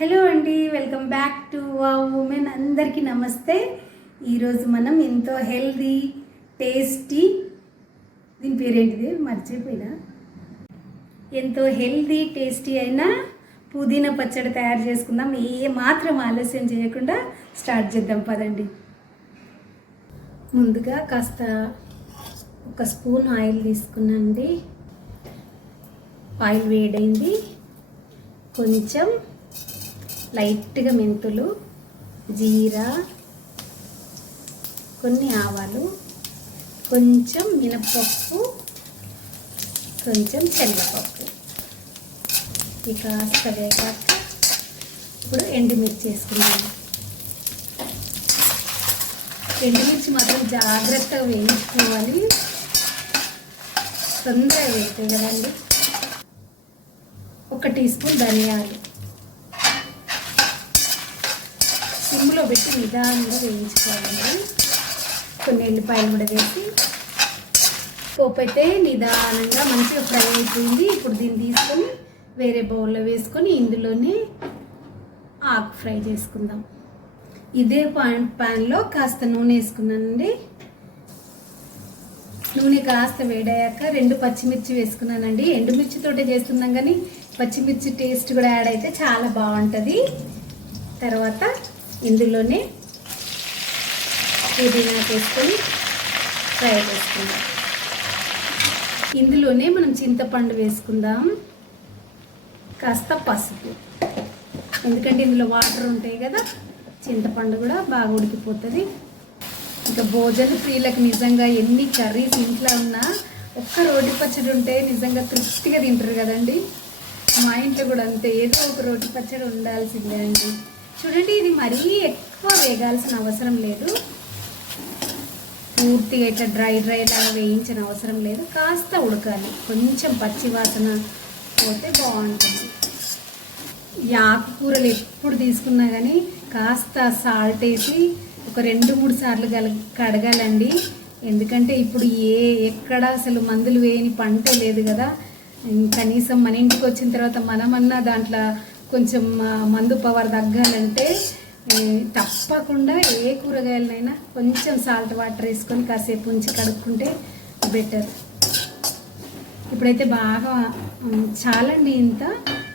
Hello అండి welcome back to women అందరికీ నమస్తే. ఈరోజు మనం ఎంతో హెల్దీ టేస్టీ దీని పేరేంటిది? మర్చిపోయినా. ఎంతో హెల్దీ టేస్టీ అయిన పుదీనా పచ్చడి తయారు చేసుకుందాం. ఏ మాత్రం ఆలస్యం చేయకుండా స్టార్ట్ చేద్దాం. పదండి. ముందుగా కాస్త ఒక స్పూన్ ఆయిల్ తీసుకున్నాండి ఆయిల్ వేడైంది. కొంచెం లైట్గా మెంతులు జీరా కొన్ని ఆవాలు కొంచెం మినపప్పు కొంచెం శనగపప్పు. ఇక కాస్త వేగాక ఇప్పుడు ఎండుమిర్చి వేసుకున్నాను ఎండుమిర్చి మాత్రం జాగ్రత్తగా వేయించుకోవాలి. తొందరగా వేస్తాయి కదండి. ఒక టీ స్పూన్ ధనియాలు. సిమ్లో పెట్టి నిదానంగా వేయించుకోవాలండి కొన్ని ఎల్లిపాయలు కూడా వేసి పోపు అయితే నిదానంగా మంచిగా ఫ్రై అయిపోయింది. ఇప్పుడు దీన్ని తీసుకొని వేరే బౌల్లో వేసుకొని ఇందులోనే ఆకు ఫ్రై చేసుకుందాం. ఇదే పాన్ ప్యాన్లో కాస్త నూనె వేసుకున్నానండి. నూనె కాస్త వేడయ్యాక రెండు పచ్చిమిర్చి వేసుకున్నానండి. ఎండుమిర్చితోటే చేస్తున్నాం కానీ పచ్చిమిర్చి టేస్ట్ కూడా యాడ్ అయితే చాలా బాగుంటుంది. తర్వాత ఇందులోనే పుదీనా వేసుకొని ఫ్రై చేసుకుందాం. ఇందులోనే మనం చింతపండు వేసుకుందాం. కాస్త పసుపు. ఎందుకంటే ఇందులో వాటర్ ఉంటాయి కదా చింతపండు కూడా బాగా ఉడికిపోతుంది. ఇంకా భోజన ప్రియులకు నిజంగా ఎన్ని కర్రీస్ ఇంట్లో ఉన్నా ఒక్క రోటి పచ్చడి ఉంటే నిజంగా తృప్తిగా తింటారు కదండి. మా ఇంట్లో కూడా అంతే ఏదో ఒక రోటి పచ్చడి ఉండాల్సిందే అండి. చూడండి ఇది మరీ ఎక్కువ వేగాల్సిన అవసరం లేదు. పూర్తిగా ఇట్లా డ్రై డ్రై లాగా వేయించిన అవసరం లేదు. కాస్త ఉడకాలి. కొంచెం పచ్చి వాసన పోతే బాగుంటుంది. ఈ ఆకుకూరలు ఎప్పుడు తీసుకున్నా కానీ కాస్త సాల్ట్ వేసి ఒక రెండు మూడు సార్లు కల కడగాలండి. ఎందుకంటే ఇప్పుడు ఏ ఎక్కడ అసలు మందులు వేయని పంటే లేదు కదా. కనీసం మన ఇంటికి వచ్చిన తర్వాత మనమన్నా దాంట్లో కొంచెం మందు పవర్ తగ్గాలంటే తప్పకుండా ఏ కూరగాయలనైనా కొంచెం సాల్ట్ వాటర్ వేసుకొని కాసేపు ఉంచి కడుక్కుంటే బెటర్. ఇప్పుడైతే బాగా చాలండి ఇంత.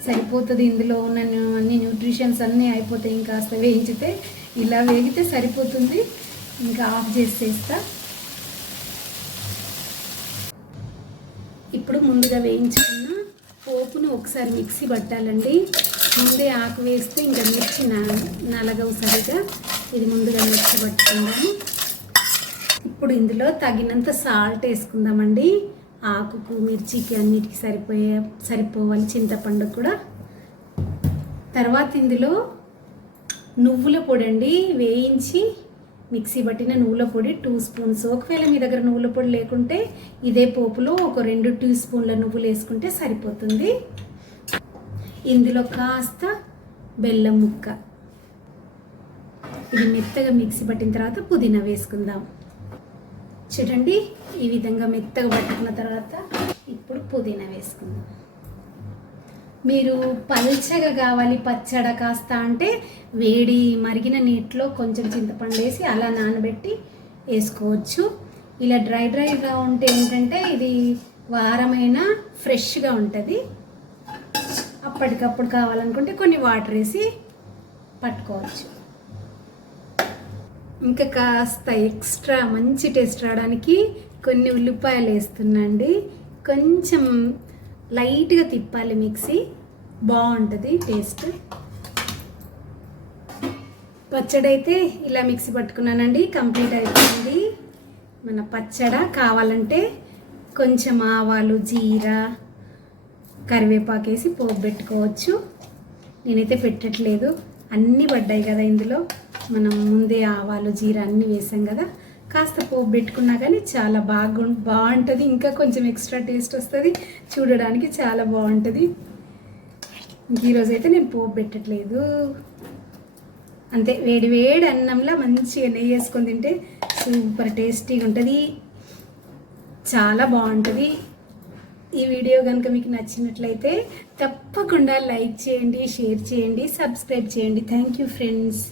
సరిపోతుంది ఇందులో ఉన్న అన్ని న్యూట్రిషన్స్ అన్నీ అయిపోతాయి. ఇంకా వేయించితే ఇలా వేగితే సరిపోతుంది. ఇంకా ఆఫ్ చేసేస్తా. ఇప్పుడు ముందుగా వేయించుకున్న పోపును ఒకసారి మిక్సీ పట్టాలండి. ముందే ఆకు వేస్తే ఇంకా మిర్చి నలగవు సరిగా. ఇది ముందుగా మిర్చి పట్టుకుందాము. ఇప్పుడు ఇందులో తగినంత సాల్ట్ వేసుకుందామండి. ఆకుకు మిర్చికి అన్నిటికి సరిపోయే సరిపోవాలి చింతపండు కూడా. తర్వాత ఇందులో నువ్వుల పొడి అండి వేయించి మిక్సీ పట్టిన నువ్వుల పొడి టూ స్పూన్స్. ఒకవేళ మీ దగ్గర నువ్వుల పొడి లేకుంటే ఇదే పోపులో ఒక రెండు టీ స్పూన్ల నువ్వులు వేసుకుంటే సరిపోతుంది. ఇందులో కాస్త బెల్లం ముక్క. ఇది మెత్తగా మిక్సీ పట్టిన తర్వాత పుదీనా వేసుకుందాం. చూడండి ఈ విధంగా మెత్తగా పట్టుకున్న తర్వాత ఇప్పుడు పుదీనా వేసుకుందాం. మీరు పల్చగా కావాలి పచ్చడ కాస్త అంటే వేడి మరిగిన నీటిలో కొంచెం చింతపండు వేసి అలా నానబెట్టి వేసుకోవచ్చు. ఇలా డ్రై డ్రైగా ఉంటే ఏంటంటే ఇది వారమైన ఫ్రెష్గా ఉంటుంది. అప్పటికప్పుడు కావాలనుకుంటే కొన్ని వాటర్ వేసి పట్టుకోవచ్చు. ఇంకా కాస్త ఎక్స్ట్రా మంచి టేస్ట్ రావడానికి కొన్ని ఉల్లిపాయలు వేస్తున్నాండి కొంచెం లైట్గా తిప్పాలి మిక్సీ. బాగుంటుంది టేస్ట్. పచ్చడి అయితే ఇలా మిక్సీ పట్టుకున్నానండి. కంప్లీట్ అయిపోయింది. మన పచ్చడ కావాలంటే కొంచెం ఆవాలు జీరా కరివేపాకు వేసి పోపు పెట్టుకోవచ్చు. నేనైతే పెట్టట్లేదు. అన్నీ పడ్డాయి కదా ఇందులో. మనం ముందే ఆవాలు జీర అన్నీ వేసాం కదా. కాస్త పోపు పెట్టుకున్నా కానీ చాలా బాగు బాగుంటుంది. ఇంకా కొంచెం ఎక్స్ట్రా టేస్ట్ వస్తుంది. చూడడానికి చాలా బాగుంటుంది. ఈరోజు అయితే నేను పోపు పెట్టట్లేదు. అంతే వేడి వేడి అన్నంలో మంచిగా నెయ్యి వేసుకొని తింటే సూపర్ టేస్టీగా ఉంటుంది. చాలా బాగుంటుంది. ఈ వీడియో కనుక మీకు నచ్చినట్లయితే తప్పకుండా లైక్ చేయండి షేర్ చేయండి సబ్స్క్రైబ్ చేయండి. Thank you friends